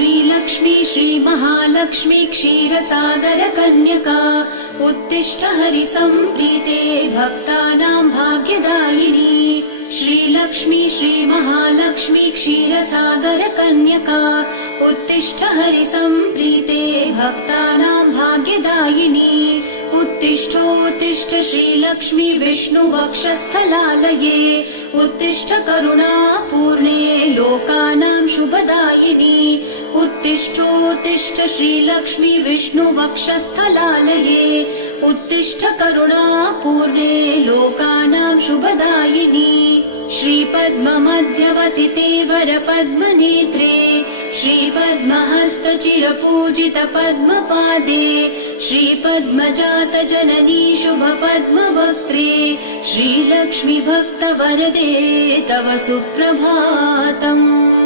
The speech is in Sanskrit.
श्रीलक्ष्मी श्रीमहालक्ष्मी क्षीरसागरकन्यका उत्तिष्ठ हरिसम्प्रीते भक्तानां भाग्यदायिनी। श्रीलक्ष्मी श्रीमहालक्ष्मी क्षीरसागरकन्यका उत्तिष्ठ हरिसम्प्रीते भक्तानां भाग्यदायिनी। उत्तिष्ठोत्तिष्ठ श्रीलक्ष्मी विष्णुवक्षस्थलालये उत्तिष्ठ करुणापूर्णे लोकानां शुभदायिनी। उत्तिष्ठोत्तिष्ठ श्रीलक्ष्मी विष्णुवक्षस्थलालये उत्तिष्ठ करुणापूर्णे लोकानां शुभदायिनी। श्रीपद्ममध्यवसिते वरपद्मनेत्रे श्रीपद्महस्तचिरपूजितपद्मपादे श्रीपद्मजातजननी शुभपद्मवक्त्रे श्रीलक्ष्मी भक्तवरदे तव सुप्रभातम्।